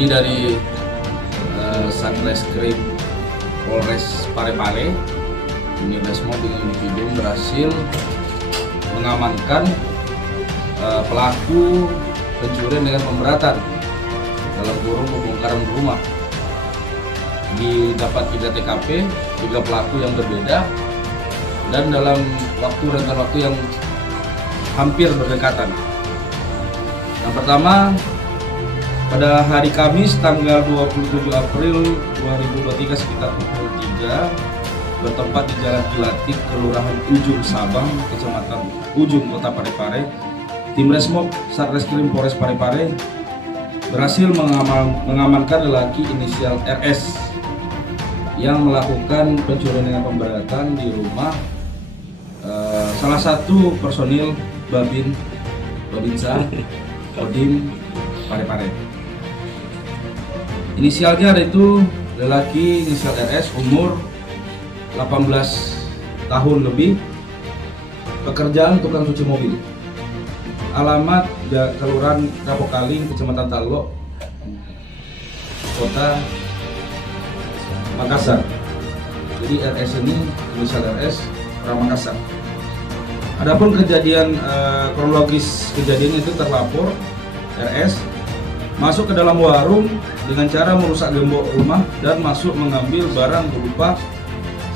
kami dari Satreskrim Polres Parepare, unit Resmob dengan individu berhasil mengamankan pelaku pencurian dengan pemberatan dalam kurung pembongkaran rumah. Didapat 3 TKP, 3 pelaku yang berbeda dan dalam rentang waktu yang hampir berdekatan. Yang pertama, pada hari Kamis tanggal 27 April 2023 sekitar pukul 3 bertempat di Jalan Kilatik, Kelurahan Ujung Sabang, Kecamatan Ujung, Kota Parepare, tim Resmob Satreskrim Polres Parepare berhasil mengamankan lelaki inisial RS yang melakukan pencurian dengan pemberatan di rumah salah satu personil Babinsa Kodim Parepare. Inisialnya yaitu lelaki inisial RS, umur 18 tahun lebih, pekerjaan tukang cuci mobil, alamat Kelurahan Rapokaling, Kecamatan Talok, Kota Makassar. Jadi RS ini inisial RS orang Makassar. Adapun kejadian kronologis kejadian itu terlapor RS masuk ke dalam warung dengan cara merusak gembok rumah dan masuk mengambil barang berupa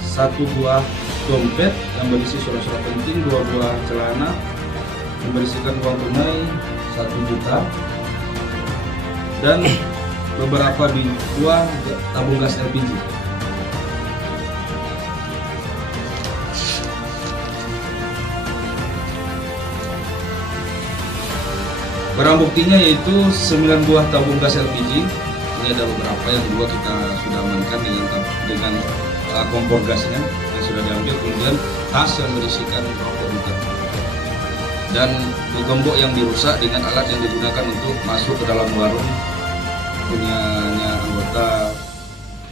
1 buah dompet yang berisi surat-surat penting, 2 buah celana yang berisikan uang tunai 1 juta dan beberapa buah tabung gas LPG. Barang buktinya yaitu 9 buah tabung gas LPG. Ini ada beberapa yang juga kita sudah amankan dengan kompor gasnya yang sudah diambil, kemudian tas yang berisikan rokok bukan, dan gembok yang dirusak dengan alat yang digunakan untuk masuk ke dalam warung punyanya anggota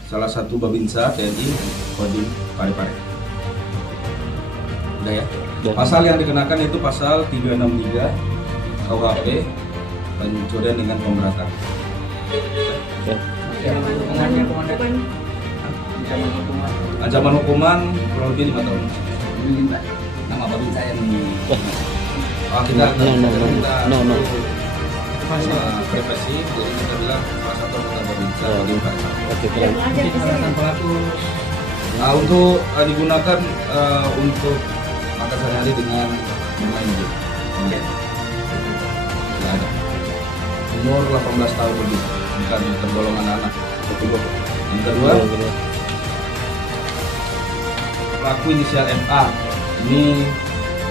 salah satu Babinsa TNI Kodim Parepare. Udah ya? Pasal yang dikenakan itu pasal 363 KUHP, pencurian dengan pemberatan. Ancaman hukuman kurang lebih 5 tahun. Nama Babinsa yang kita represi, jadi kita bilang salah satu anggota Babinsa. Nah, untuk digunakan untuk makan sehari-hari dengan bermain game. Ada. Umur 18 tahun lebih, bukan tergolong anak-anak. Yang kedua, pelaku inisial MA ini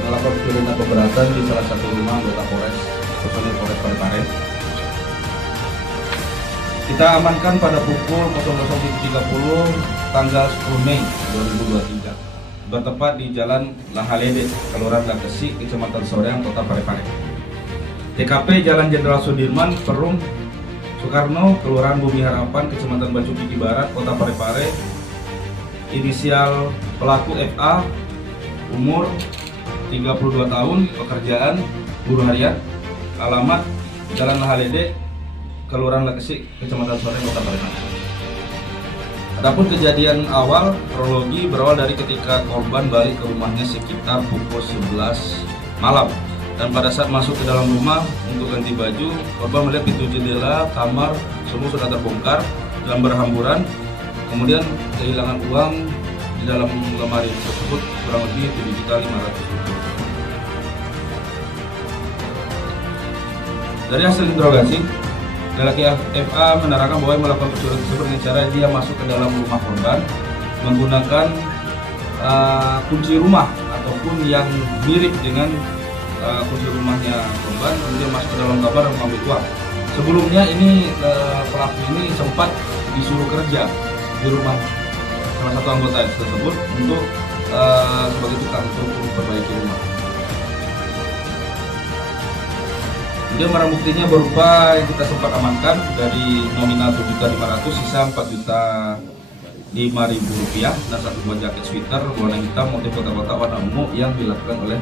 melakukan pencurian dan pemberatan di salah satu rumah anggota personil Polres Parepare. Kita amankan pada pukul 00.30 tanggal 10 Mei 2023 bertempat di Jalan Lahalede, Kelurahan Lakesi, Kecamatan Soreang, Kota Parepare. TKP Jalan Jenderal Sudirman, Perum Soekarno, Kelurahan Bumi Harapan, Kecamatan Bacu Kiki Barat, Kota Parepare. Inisial pelaku FA, umur 32 tahun, pekerjaan buruh harian, alamat Jalan Lahalede, Kelurahan Lakesi, Kecamatan Soreang, Kota Parepare. Adapun kejadian awal kronologi berawal dari ketika korban balik ke rumahnya sekitar pukul 11 malam. Dan pada saat masuk ke dalam rumah untuk ganti baju, korban melihat pintu jendela kamar semua sudah terbongkar dan berhamburan. Kemudian kehilangan uang di dalam lemari tersebut kurang lebih 7.500.000. Dari hasil interogasi, lelaki FA menerangkan bahwa yang melakukan pencurian tersebut dengan cara dia masuk ke dalam rumah korban menggunakan kunci rumah ataupun yang mirip dengan kunci rumahnya korban, kemudian masuk ke dalam kamar dan mengambil uang. Sebelumnya ini pelaku ini sempat disuruh kerja di rumah salah satu anggota tersebut untuk sebagai tukang untuk memperbaiki rumah. Kemudian barang buktinya berupa yang kita sempat amankan dari nominal 7.500.000, sisa 4.005.000 rupiah dan 1 buah jaket sweater warna hitam motif kotak-kotak warna ungu yang dilakukan oleh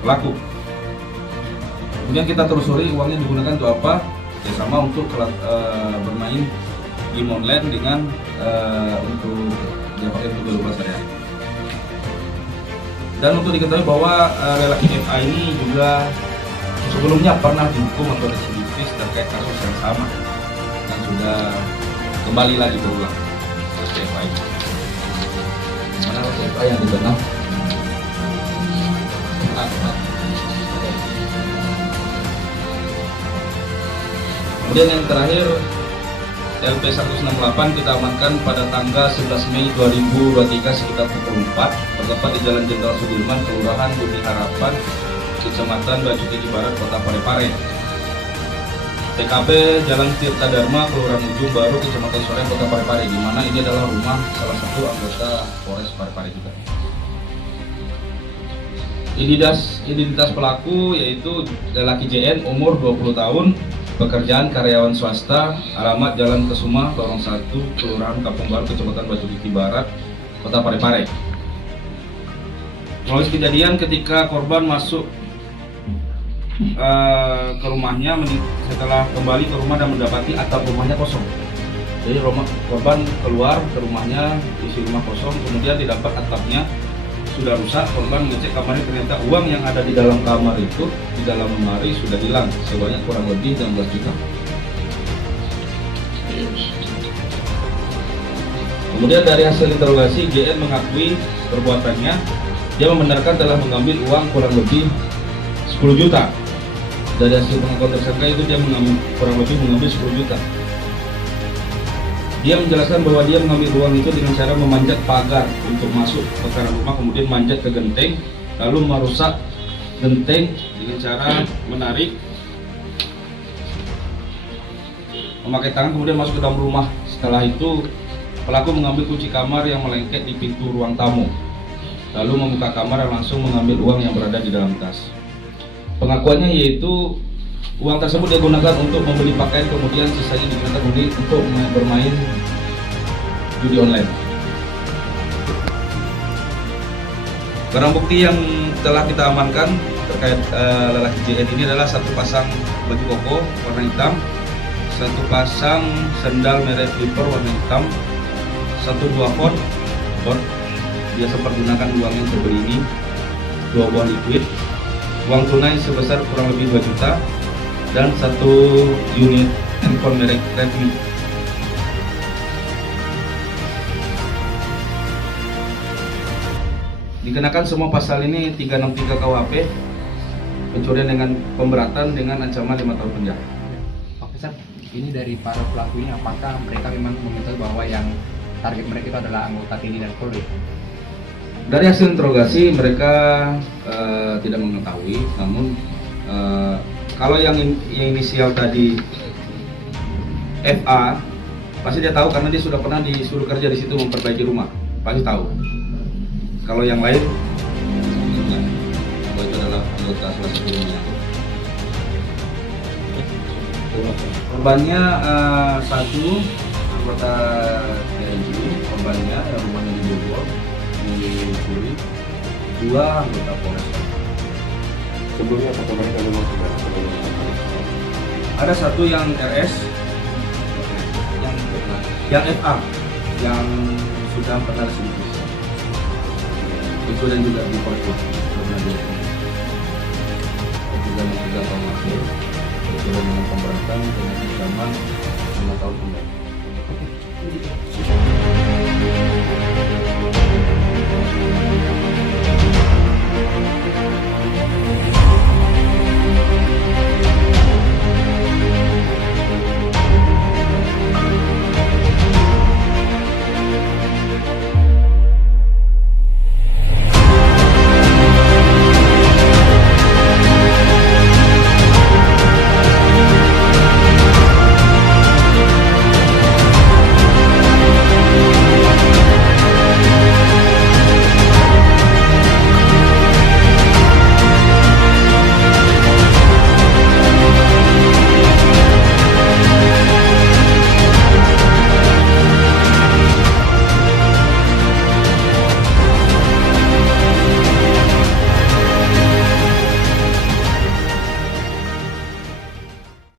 pelaku. Kemudian kita telusuri uangnya digunakan untuk apa. kerjasama untuk bermain game online dengan untuk dipakai untuk kehidupan sehari-hari. Dan untuk diketahui bahwa lelaki FA ini juga sebelumnya pernah dihukum atau residivis terkait kasus yang sama dan sudah kembali lagi berulang lelaki FA ini. Mana lelaki FA yang dikenal? Kemudian yang terakhir, LP 168 kita amankan pada tanggal 11 Mei 2023 sekitar pukul 4 bertempat di Jalan Jenderal Sudirman, Kelurahan Bumi Harapan, Kecamatan Batu Tinggi Barat, Kota Parepare. TKP Jalan Tirta Dharma, Kelurahan Ujung Baru, Kecamatan Soreang, Kota Parepare, di mana ini adalah rumah salah satu anggota Polres Parepare juga. Identitas pelaku yaitu lelaki JN, umur 20 tahun, pekerjaan karyawan swasta, alamat Jalan Kesuma, Lorong 1, Kelurahan Kampung Baru, Kecamatan Batu Tinggi Barat, Kota Parepare. Kronologis kejadian ketika korban masuk ke rumahnya, setelah kembali ke rumah dan mendapati atap rumahnya kosong. Jadi korban keluar ke rumahnya, isi rumah kosong, kemudian didapat atapnya sudah rusak. Korban mengecek kamarnya, ternyata uang yang ada di dalam kamar itu, di dalam lemari sudah hilang sebanyak kurang lebih 16 juta. Kemudian dari hasil interogasi, GN mengakui perbuatannya. Dia membenarkan telah mengambil uang kurang lebih 10 juta. Dari hasil pengakuan tersangka itu dia kurang lebih mengambil 10 juta. Dia menjelaskan bahwa dia mengambil uang itu dengan cara memanjat pagar untuk masuk ke dalam rumah, kemudian manjat ke genteng, lalu merusak genteng dengan cara menarik, memakai tangan, kemudian masuk ke dalam rumah. Setelah itu pelaku mengambil kunci kamar yang melengket di pintu ruang tamu, lalu membuka kamar dan langsung mengambil uang yang berada di dalam tas. Pengakuannya yaitu uang tersebut dia gunakan untuk membeli pakaian, kemudian sisanya digunakan untuk bermain judi online. Barang bukti yang telah kita amankan terkait lelaki JN ini adalah satu pasang baju koko warna hitam, satu pasang sendal merek flipper warna hitam, satu buah phone dia sempat gunakan uang yang terbeli ini, 2 buah liquid, uang tunai sebesar kurang lebih 2 juta, dan 1 unit handphone merek Redmi. Dikenakan semua pasal ini 363 KUHP, pencurian dengan pemberatan dengan ancaman 5 tahun penjara. Oke, Sir. Ini dari para pelaku ini, apakah mereka memang mengetahui bahwa yang target mereka itu adalah anggota TNI dan Polri? Dari hasil interogasi mereka tidak mengetahui, namun kalau yang inisial tadi FA pasti dia tahu karena dia sudah pernah disuruh kerja di situ memperbaiki rumah, pasti tahu. Kalau yang lain, kalau itu adalah anggota salah satu rumahnya. Korbannya satu anggota TNI, korbannya yang rumahnya di Bogor, dicuri, 2 anggota Polres. Sebelumnya apakah mereka memang sudah ada 1 yang RS, yang FA, yang sudah pernah residivis. Itu dan juga di Polres pernah juga mencegah pemakai, dengan pemberatan dengan ancaman 5 tahun penjara.